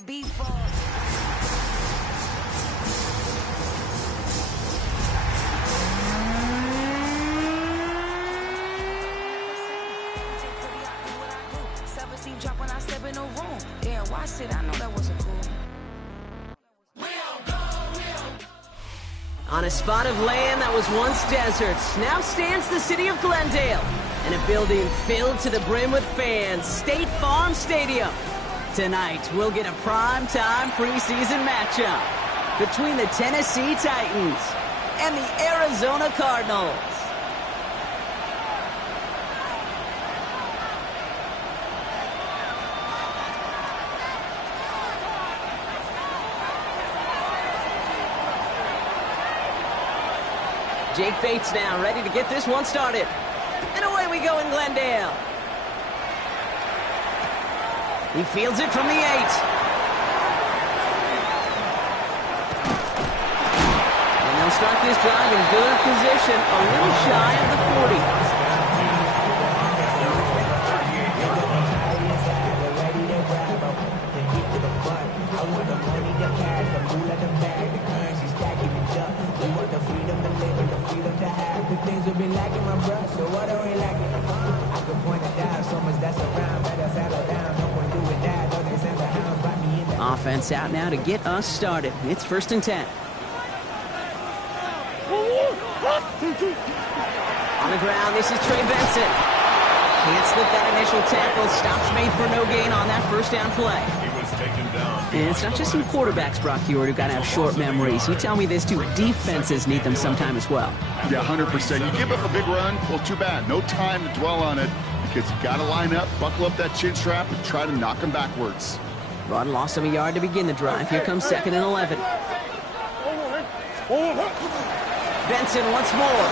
that beat for. Drop when I step in the room. Yeah, watch it. I know that wasn't cool. On a spot of land that was once deserts, now stands the city of Glendale, and a building filled to the brim with fans, State Farm Stadium. Tonight, we'll get a prime-time preseason matchup between the Tennessee Titans and the Arizona Cardinals. Jake Bates now ready to get this one started. And away we go in Glendale. He fields it from the 8. And they'll start this drive in good position, a little shy of the 40. Offense out now to get us started. It's 1st and 10. On the ground, this is Trey Benson. Can't slip that initial tackle. Stops made for no gain on that first down play. He was taken down. And it's not just some quarterbacks, Brock Heward, who got to have short memories. You tell me this too, defenses need them sometime as well. Yeah, 100%. You give up a big run, well, too bad. No time to dwell on it because you got to line up, buckle up that chin strap, and try to knock them backwards. Rod lost him a yard to begin the drive. Here comes 2nd and 11. Benson once more.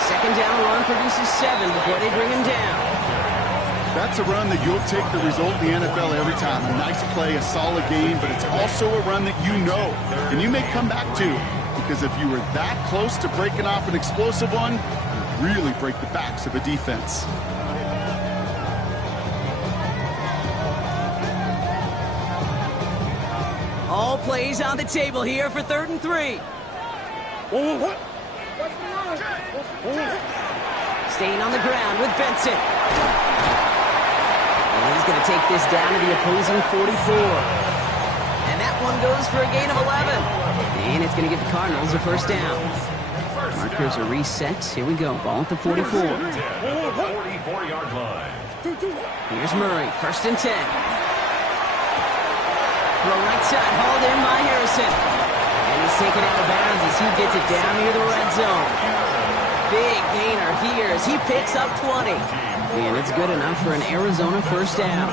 Second down run produces 7 before they bring him down. That's a run that you'll take the result in the NFL every time. A nice play, a solid game, but it's also a run that you know, and you may come back to, because if you were that close to breaking off an explosive one, you really break the backs of a defense. All plays on the table here for 3rd and 3. Staying on the ground with Benson. And he's going to take this down to the opposing 44. And that one goes for a gain of 11. And it's going to give the Cardinals a 1st down. Markers are reset. Here we go. Ball at the 44. 44-yard line. Here's Murray. 1st and 10. Throw right side, hauled in by Harrison. And he's taken out of bounds as he gets it down near the red zone. Big gainer here as he picks up 20. And it's good enough for an Arizona 1st down.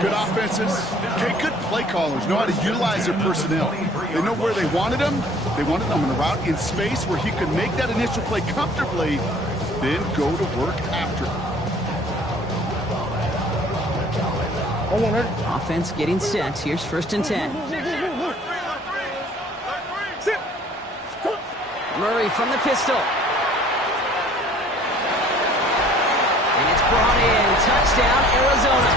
Good offenses. Okay, good play callers know how to utilize their personnel. They know where they wanted them. They wanted them on a route in space where he could make that initial play comfortably, then go to work after it. Offense getting set. Here's 1st and 10. Murray from the pistol. And it's brought in. Touchdown, Arizona.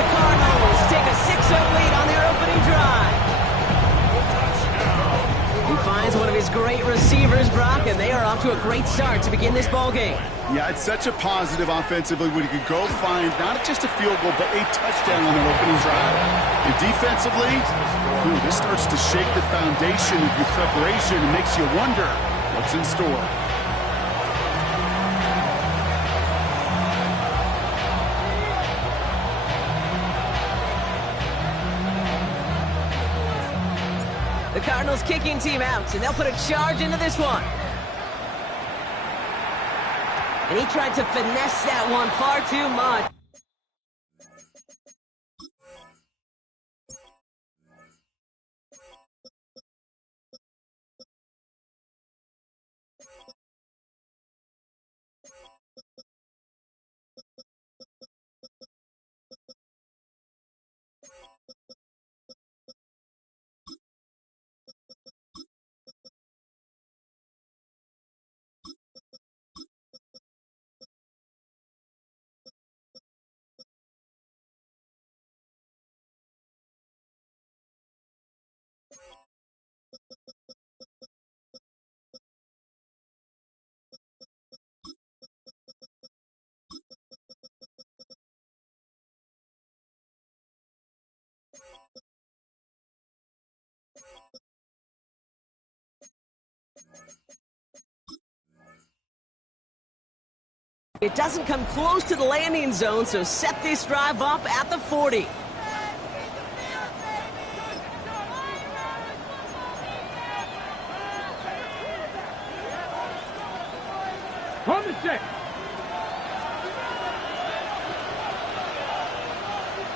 The Cardinals take a 6-0 lead on their opening drive. He finds one of his great receivers, Brock, and they are off to a great start to begin this ball game. Yeah, it's such a positive offensively when you can go find not just a field goal, but a touchdown on an opening drive. And defensively, this starts to shake the foundation of your preparation and makes you wonder what's in store. The Cardinals kicking team out, and they'll put a charge into this one. And he tried to finesse that one far too much. It doesn't come close to the landing zone, so set this drive up at the 40. On the check.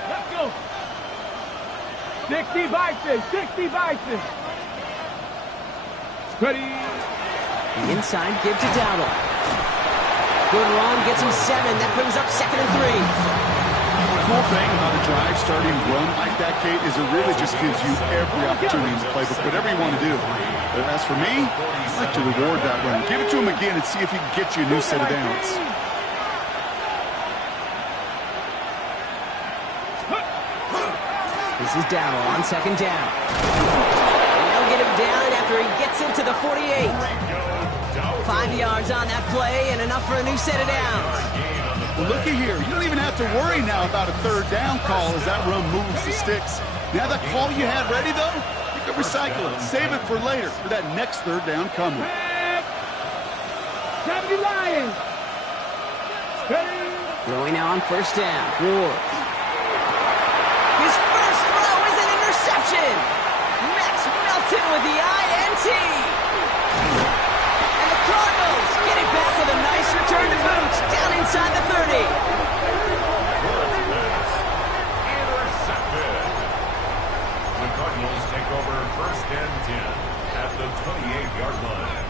Let's go. 60 Bison, 60 Bison. Ready. The inside give to Dowdle. Good run, gets him 7. That brings up 2nd and 3. The cool thing about a drive starting run like that, Kate, is it really just gives you every opportunity in the playbook, whatever you want to do. But as for me, I like to reward that run. Give it to him again and see if he can get you a new set of downs. This is Dowdle on 2nd down. And they'll get him down after he gets into the 48. 5 yards on that play and enough for a new set of downs. Well, looky here. You don't even have to worry now about a 3rd down call as that run moves the sticks. Now that call you had ready, though, you can recycle it. Save it for later for that next 3rd down coming. Lions. Throwing now on 1st down. Ward. His first throw is an interception. Max Melton with the INT. And the Cardinals get it back with a nice return to boot down inside the 30. Intercepted. The Cardinals take over 1st and 10 at the 28-yard line.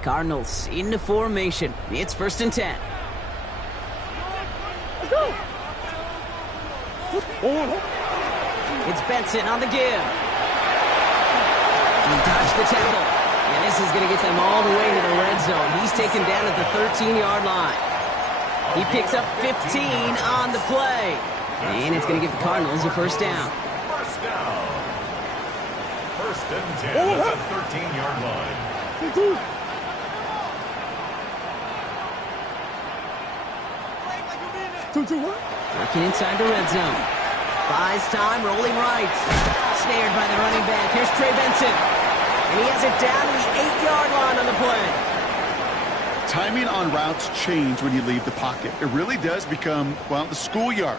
Cardinals into formation. It's 1st and 10. It's Benson on the give. He dodged the tackle. And this is going to get them all the way to the red zone. He's taken down at the 13-yard line. He picks up 15 on the play. And it's going to give the Cardinals a 1st down. 1st down. 1st and 10 at the 13-yard line. Working inside the red zone. Buys time, rolling right. Snared by the running back. Here's Trey Benson. And he has it down to the 8-yard line on the play. Timing on routes change when you leave the pocket. It really does become, well, the schoolyard.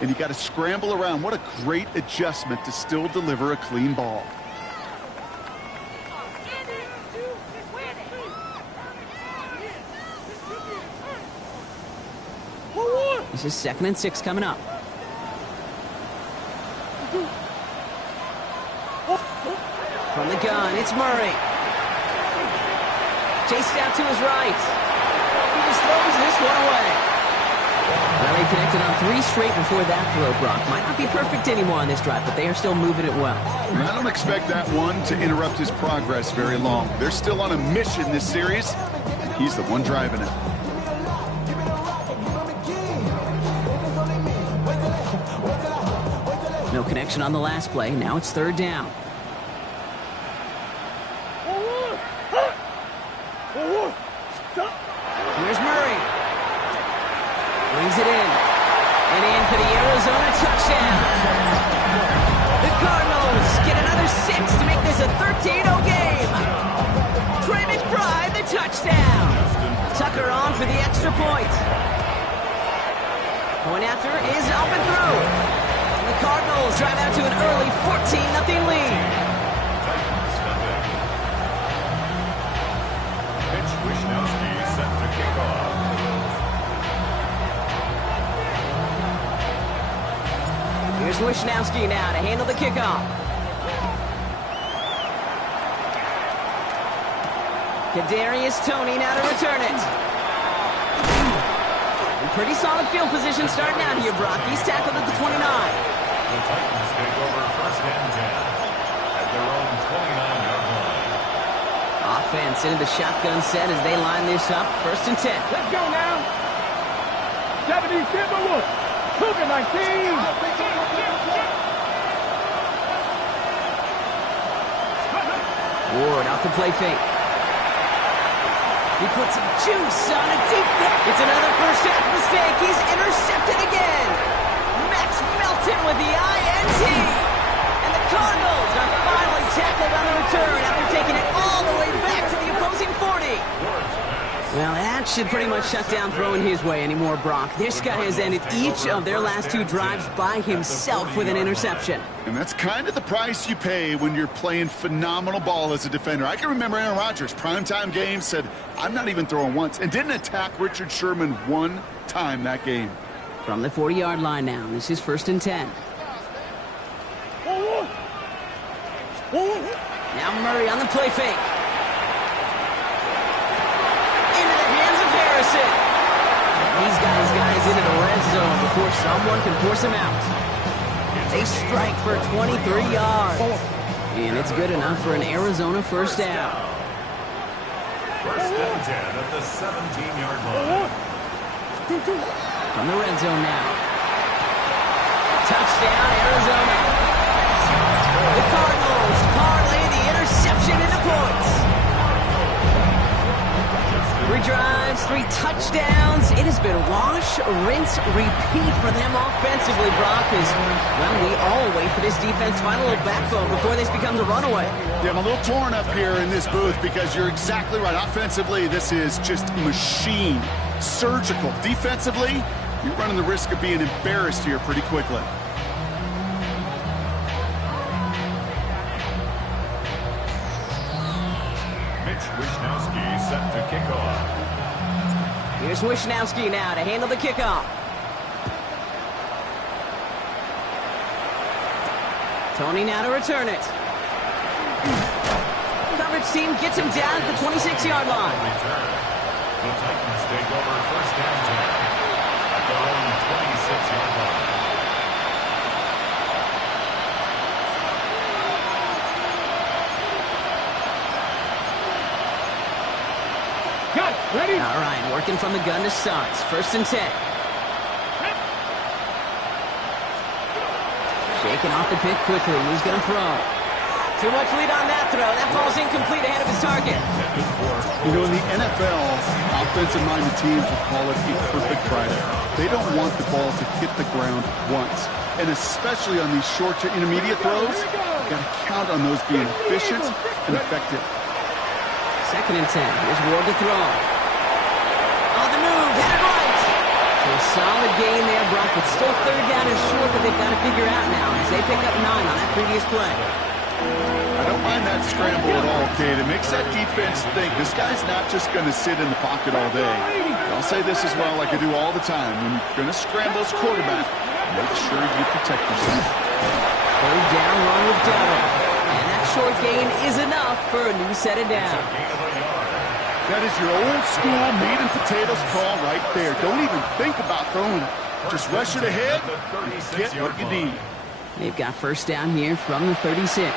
And you got to scramble around. What a great adjustment to still deliver a clean ball. This is 2nd and 6 coming up. From the gun, it's Murray. Chased out to his right. He just throws this one away. Well, they connected on 3 straight before that throw, Brock. Might not be perfect anymore on this drive, but they are still moving it well. I don't expect that one to interrupt his progress very long. They're still on a mission this series. He's the one driving it. No connection on the last play. Now it's 3rd down. Here's Murray. Brings it in. And in for the Arizona touchdown. The Cardinals get another 6 to make this a 13-0 game. Trey McBride, the touchdown. Tucker on for the extra point. Point after is up and through. And the Cardinals drive out to an early 14-0 lead. Pitch Wishnowski set to kick off. Here's Wishnowski now to handle the kickoff. Kadarius Toney now to return it. And pretty solid field position starting out here, Brock. He's tackled at the 29. The Titans take over 1st and 10 at their own 29-yard line. Offense into the shotgun set as they line this up. 1st and 10. Let's go now. 70 Timberwolves. Cougar 19. Ward off the play fake. He puts some juice on a deep hit. It's another 1st half mistake. He's intercepted again. Hamilton with the INT. And the Cardinals are finally tackled on the return after taking it all the way back to the opposing 40. Well, that should pretty much shut down throwing his way anymore, Brock. This guy has ended each of their last 2 drives by himself with an interception. And that's kind of the price you pay when you're playing phenomenal ball as a defender. I can remember Aaron Rodgers, primetime game, said, I'm not even throwing once, and didn't attack Richard Sherman one time that game. From the 40-yard line now, this is 1st and 10. Now Murray on the play fake. Into the hands of Harrison. He's got his guys into the red zone before someone can force him out. They strike for 23 yards. And it's good enough for an Arizona first down. 1st and 10 at the 17-yard line. From the red zone now. Touchdown, Arizona. The Cardinals parlay the interception into points. 3 drives, 3 touchdowns. It has been wash, rinse, repeat for them offensively, Brock, as, well, we all wait for this defense to find a little backbone before this becomes a runaway. Yeah, I'm a little torn up here in this booth because you're exactly right. Offensively, this is just machine, surgical. Defensively, you're running the risk of being embarrassed here pretty quickly. Wishnowski set to kick off. Here's Wishnowski now to handle the kickoff. Tony now to return it. Coverage team gets him down at the 26-yard line. Return. The Titans take over 1st and 10 at their own 26-yard line. Ready? All right, working from the gun to start. 1st and 10. Shaking off the pick quickly. He's going to throw. Too much lead on that throw. That ball's incomplete ahead of his target. You know, in the NFL, offensive-minded teams will call it a perfect Friday. They don't want the ball to hit the ground once. And especially on these short to intermediate throws, you got to count on those being efficient and effective. 2nd and 10. Here's Ward to throw. On the move, headed right. So a solid gain there, Brock, but still 3rd down and short that they've got to figure out now as they pick up 9 on that previous play. I don't mind that scramble at all, Kate. It makes that defense think this guy's not just going to sit in the pocket all day. I'll say this as well like I do all the time. When you're going to scramble as quarterback, make sure you protect yourself. 3rd down, run with Devin. And that short gain is enough for a new set of down. That is your old school meat and potatoes call right there. Don't even think about throwing it. Just rush it ahead and get what you need. They've got 1st down here from the 36. Ready?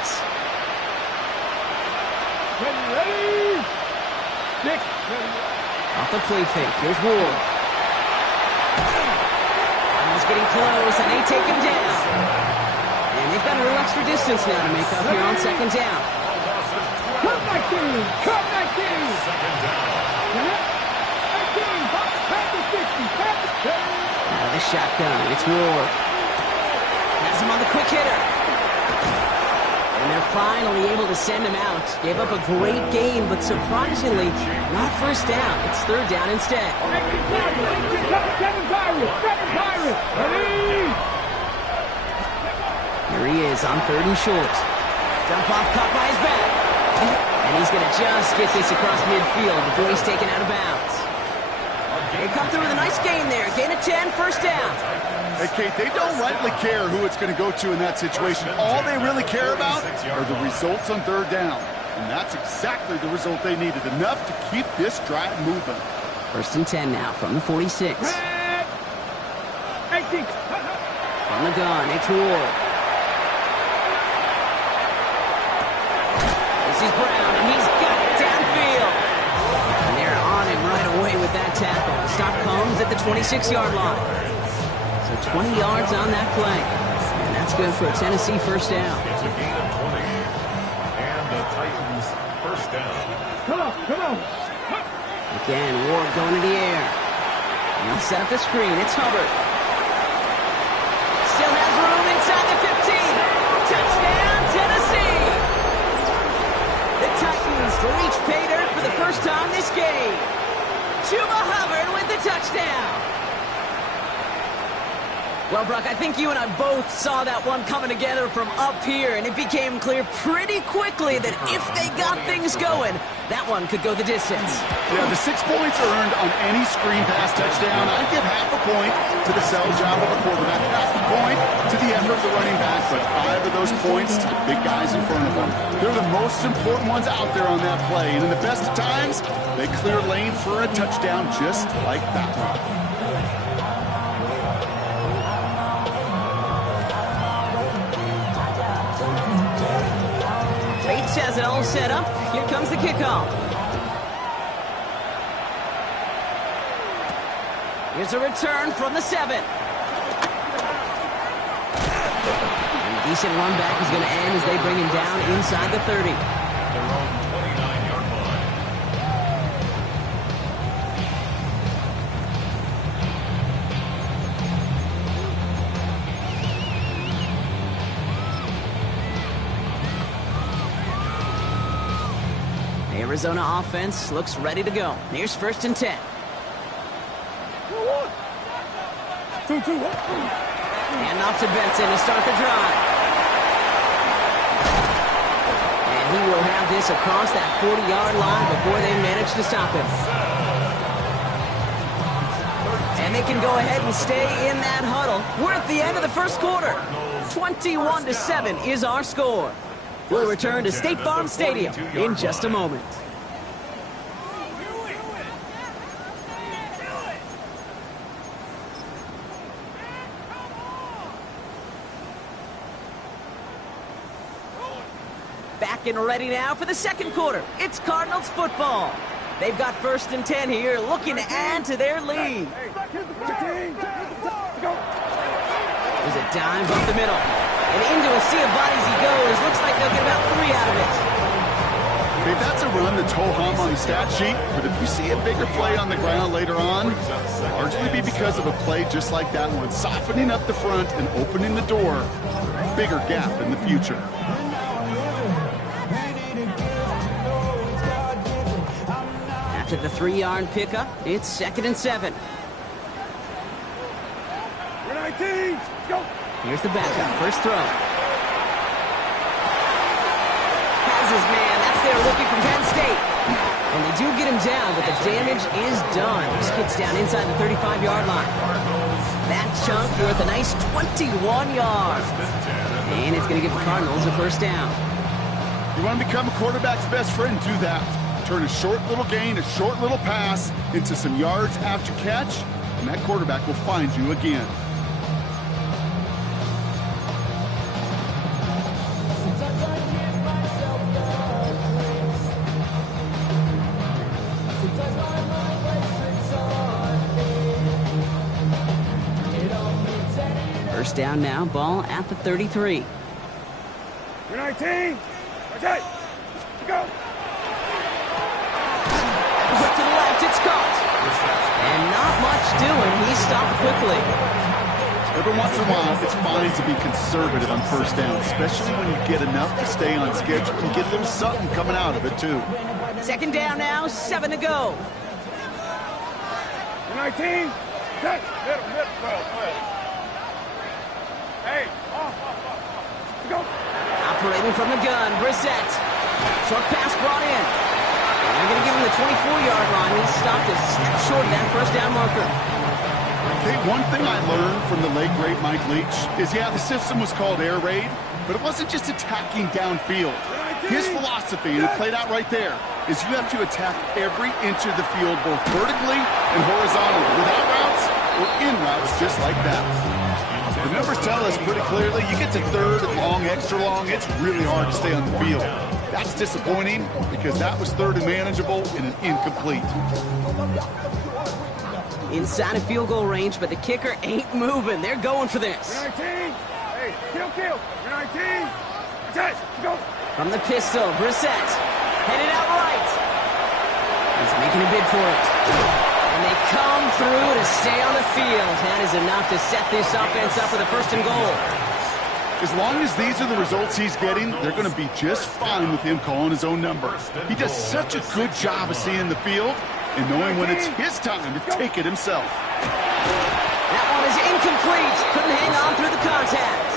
6. Off the play fake. Here's Ward. He's getting close, and they take him down. And they've got a little extra distance now to make up here on 2nd down. Cut that game! Cut that game! 2nd down. 18, Out of the shotgun, it's Ward. Has him on the quick hitter. And they're finally able to send him out. Gave up a great game, but surprisingly, not 1st down. It's 3rd down instead. Seven Pirates! Ready? Here he is on 3rd and short. Dump off caught by his back. And he's going to just get this across midfield before he's taken out of bounds. They come through with a nice gain there. Gain of 10, 1st down. Hey, Kate, they don't rightly care who it's going to go to in that situation. All they really care about are the results on 3rd down. And that's exactly the result they needed. Enough to keep this drive moving. 1st and 10 now from the 46. 18. From the gun, it's Ward. This is Brown, and he's got it downfield. And they're on him right away with that tackle. The stop comes at the 26-yard line. So 20 yards on that play. And that's good for a Tennessee 1st down. It's a gain of 20. And the Titans 1st down. Come on. Again, Ward going to the air. And he'll set up the screen. It's Hubbard. Still has room. touchdown! Well, Brock, I think you and I both saw that one coming together from up here, and it became clear pretty quickly that if they got things going, that one could go the distance. Yeah, the 6 points earned on any screen pass touchdown. I'd give half a point to the sell job of the quarterback, half a point to the effort of the running back, but 5 of those points to the big guys in front of them. They're the most important ones out there on that play, and in the best of times, they clear lane for a touchdown just like that one. Bates has it all set up. Here comes the kickoff. Here's a return from the 7. And a decent run back is going to end as they bring him down inside the 30. Their own 29-yard line. Arizona offense looks ready to go. Here's 1st and 10. 2-2. And off to Benson to start the drive. And he will have this across that 40-yard line before they manage to stop him. And they can go ahead and stay in that huddle. We're at the end of the first quarter. 21-7 is our score. We'll return to State Farm Stadium in just a moment. Back and ready now for the second quarter. It's Cardinals football. They've got 1st and 10 here, looking to add to their lead. There's a dive up the middle. And into a sea of bodies he goes. Looks like they'll get about 3 out of it. Okay, that's a run that's ho-hum on the stat sheet, but if you see a bigger play on the ground later on, largely be because of a play just like that one, softening up the front and opening the door for a bigger gap in the future. After the 3-yard pickup, it's 2nd and 7. We're 19. Let's go. Here's the backup. First throw. Has his man. That's there looking from Penn State. And they do get him down, but the damage is done. He gets down inside the 35-yard line. That chunk worth a nice 21 yards. And it's going to give the Cardinals a 1st down. You want to become a quarterback's best friend, do that. Turn a short little gain, a short little pass into some yards after catch, and that quarterback will find you again. First down now, ball at the 33. We're 19. Okay. Go. Put to the left, it's caught. And not much doing. He stopped quickly. Every once in a while, it's fine to be conservative on 1st down, especially when you get enough to stay on schedule and get a little something coming out of it, too. 2nd down now, 7 to go. We're 19. Okay. Middle. Hey. Let's go. Operating from the gun, Brissett. Short pass brought in. And they're going to give him the 24-yard line. He stopped a step short of that 1st down marker. Okay, one thing I learned from the late, great Mike Leach is, yeah, the system was called air raid, but it wasn't just attacking downfield. His philosophy, and it played out right there, is you have to attack every inch of the field, both vertically and horizontally, without routes or in routes just like that. The numbers tell us pretty clearly, you get to 3rd and long, extra long, it's really hard to stay on the field. That's disappointing because that was 3rd and manageable in an incomplete. Inside of field goal range, but the kicker ain't moving. They're going for this. We're 19. Hey, kill. We're 19. Okay. Let's go. From the pistol, Brissett. Headed out right. He's making a bid for it. And they come through to stay on the field. That is enough to set this offense up with a 1st and goal. As long as these are the results he's getting, they're going to be just fine with him calling his own number. He does such a good job of seeing the field, and knowing when it's his time to take it himself. That one is incomplete. Couldn't hang on through the contact.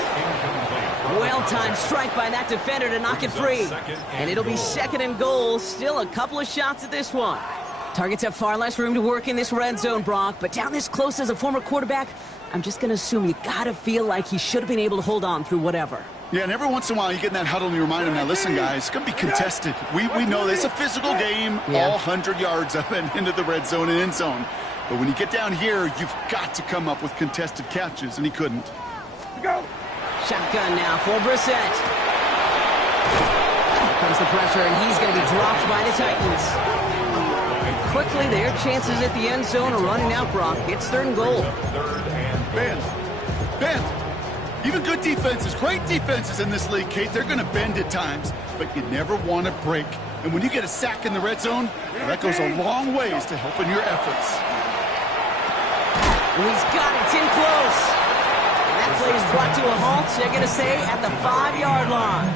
Well-timed strike by that defender to knock it free. And it'll be second and goal. Still a couple of shots at this one. Targets have far less room to work in this red zone, Brock. But down this close as a former quarterback, I'm just going to assume you got to feel like he should have been able to hold on through whatever. Yeah, and every once in a while you get in that huddle and you remind him, now listen, guys, it's going to be contested. We know this is a physical game, all 100 yards of it into the red zone and end zone. But when you get down here, you've got to come up with contested catches, and he couldn't. Go. Shotgun now for Risse. Here comes the pressure, and he's going to be dropped by the Titans. And quickly, their chances at the end zone are running out, Brock. It's third and goal. Bend. Even good defenses, great defenses in this league, Kate, they're going to bend at times, but you never want to break. And when you get a sack in the red zone, well, that goes a long ways to helping your efforts. And he's got it. It's in close. And that play is brought to a halt, they're going to say, at the 5-yard line.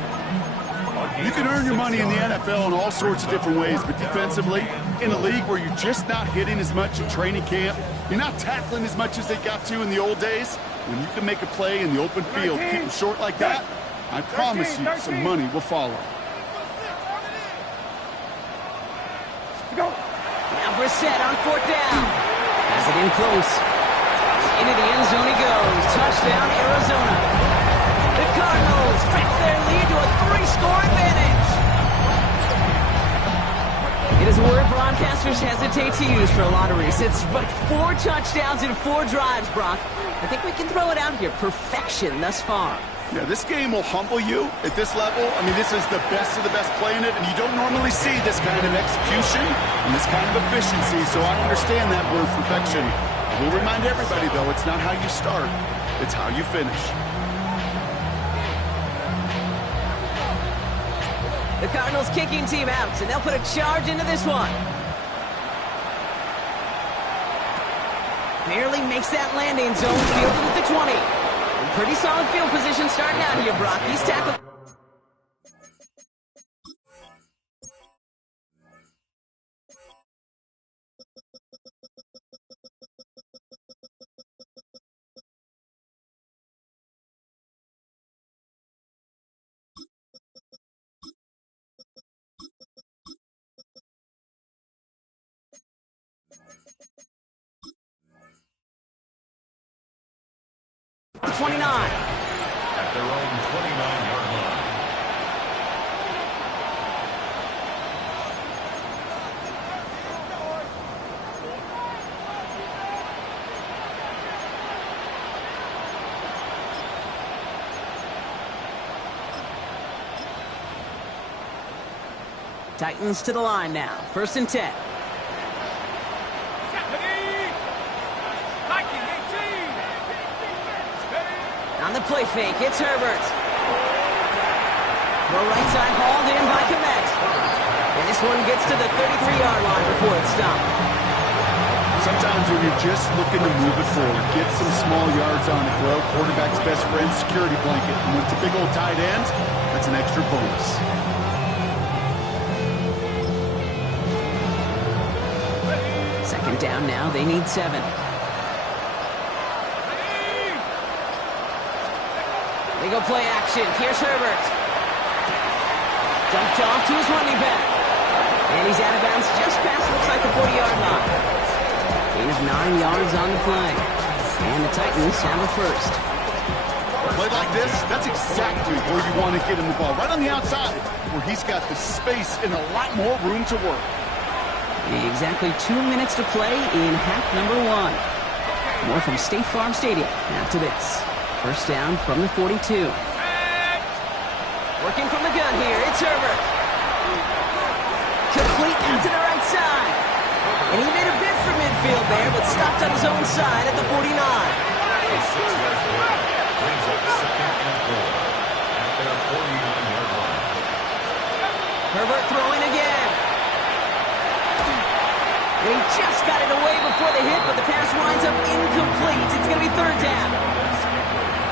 You can earn your money in the NFL in all sorts of different ways, but defensively, in a league where you're just not hitting as much in training camp, you're not tackling as much as they got to in the old days, when you can make a play in the open field, keep them short like that, I promise you some money will follow. Go. Now Brissett on fourth down. Has it in close. Into the end zone he goes. Touchdown, Arizona. The Cardinals stretch their lead to a 3-score advantage. It is a word broadcasters hesitate to use for a lot of reasons, but 4 touchdowns in 4 drives, Brock. I think we can throw it out here. Perfection thus far. Yeah, this game will humble you at this level. I mean, this is the best of the best playing it, and you don't normally see this kind of execution and this kind of efficiency, so I understand that word perfection. I will remind everybody, though, it's not how you start, it's how you finish. The Cardinals kicking team out, and they'll put a charge into this one. Barely makes that landing zone, fielded at the 20. Pretty solid field position starting out here, Brock. He's tackled. The 29. At their own 29-yard line. Titans to the line now. 1st and 10. On the play fake, it's Herbert. The right side hauled in by Komet. And this one gets to the 33-yard line before it's stopped. Sometimes when you're just looking to move it forward, get some small yards on the throw, quarterback's best friend, security blanket. And when it's a big old tight end, that's an extra bonus. Second down now, they need 7. They go play action. Here's Herbert. Dumped off to his running back. And he's out of bounds just past, looks like the 40-yard line. Gain of 9 yards on the play. And the Titans have a first. A play like this, that's exactly where you want to get him the ball. Right on the outside, where he's got the space and a lot more room to work. Exactly 2 minutes to play in half number 1. More from State Farm Stadium after this. First down from the 42. Working from the gun here, it's Herbert. Complete out to the right side. And he made a bid for midfield there, but stopped on his own side at the 49. Herbert throwing again. And he just got it away before the hit, but the pass winds up incomplete. It's going to be 3rd down.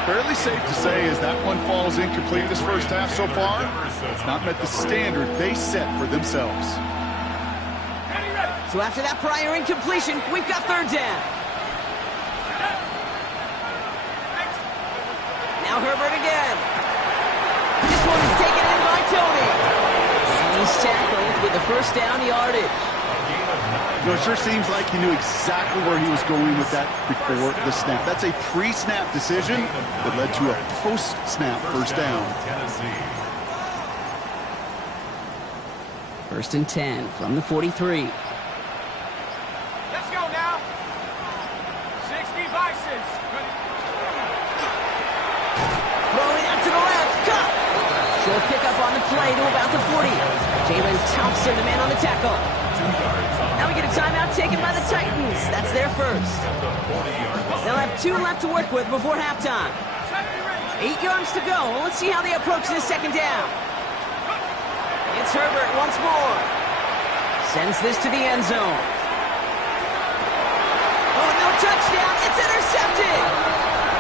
Fairly safe to say as that one falls incomplete this first half so far, it's not met the standard they set for themselves. So after that prior incompletion, we've got third down. Now Herbert again. This one is taken in by Tony. And he's tackled with the first down yardage. You know, it sure seems like he knew exactly where he was going with that before the snap. That's a pre-snap decision that led to a post-snap first down. First and 10 from the 43. Let's go now. 60 Bisons. Throwing out to the left. Cut. Short pickup on the play to about the 40. Jalen Thompson, the man on the tackle. Now we get a timeout taken by the Titans. That's their first. They'll have 2 left to work with before halftime. 8 yards to go. Well, let's see how they approach this second down. It's Herbert once more. Sends this to the end zone. Oh, no touchdown. It's intercepted.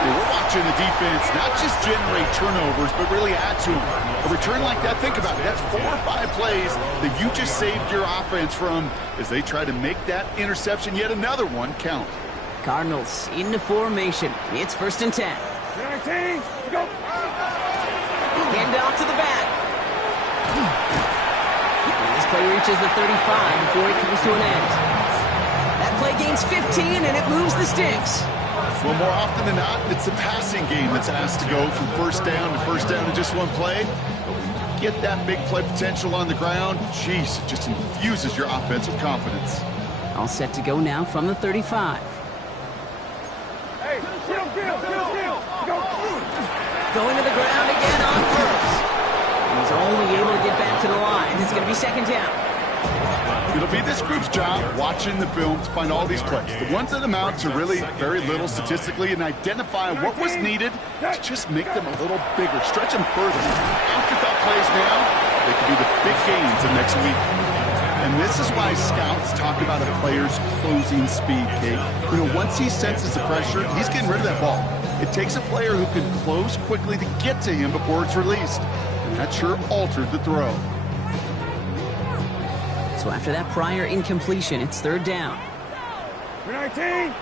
We're watching the defense not just generate turnovers, but really add to them. A return like that, think about it. That's 4 or 5 plays that you just saved your offense from as they try to make that interception, yet another one, count. Cardinals into formation. It's first and 10. 19, go. Hand off to the back. And this play reaches the 35 before it comes to an end. That play gains 15, and it moves the sticks. Well, more often than not, it's the passing game that's asked to go from first down in just one play. But when you get that big play potential on the ground, geez, it just infuses your offense with confidence. All set to go now from the 35. Hey, kill. Go. Going to the ground again on first. And he's only able to get back to the line. It's going to be second down. It'll be this group's job watching the film to find all these plays. The ones that amount to really very little statistically and identify what was needed to just make them a little bigger, stretch them further. Afterthought plays now, they could be the big gains of next week. And this is why scouts talk about a player's closing speed, Kate. You know, once he senses the pressure, he's getting rid of that ball. It takes a player who can close quickly to get to him before it's released. And that sure altered the throw. So after that prior incompletion, it's third down. 19,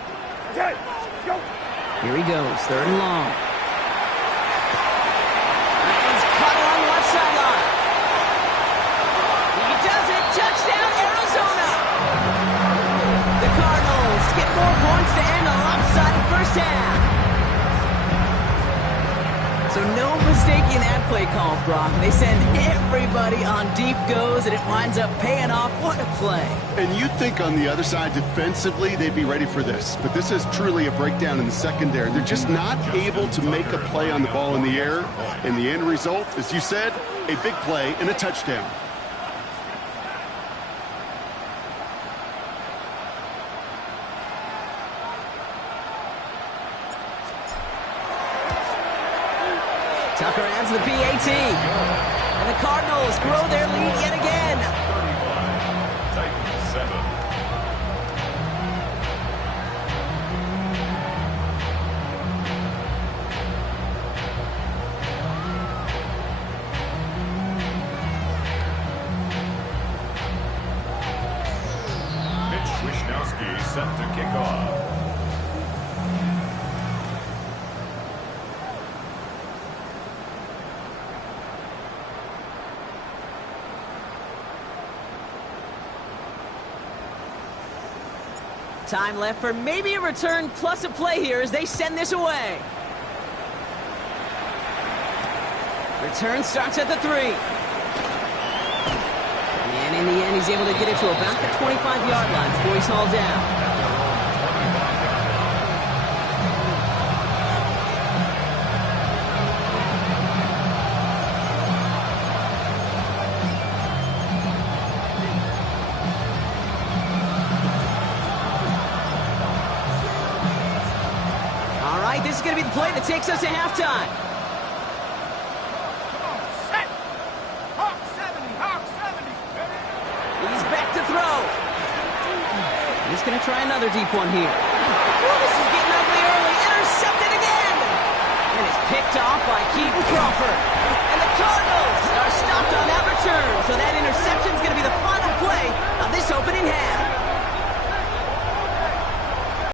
go. Here he goes, third and long. He's caught along the left sideline. He does it. Touchdown, Arizona. The Cardinals get more points to end a lopsided first half. So no mistaking that play call, Brock. They send everybody on deep goes, and it winds up paying off. What a play. And you'd think on the other side, defensively, they'd be ready for this. But this is truly a breakdown in the secondary. They're just not able to make a play on the ball in the air. And the end result, as you said, a big play and a touchdown. Tucker adds the PAT. And the Cardinals grow their lead yet again. 35, Titans 7. Mitch Wishnowsky set to kick off. Time left for maybe a return plus a play here as they send this away. Return starts at the 3. And in the end, he's able to get it to about the 25-yard line before he's hauled down. This is going to be the play that takes us to halftime. Set. Hawk 70. He's back to throw. He's going to try another deep one here. Oh, this is getting ugly early. Intercepted again. And it's picked off by Keaton Crawford. And the Cardinals are stopped on that return. So that interception is going to be the final play of this opening half.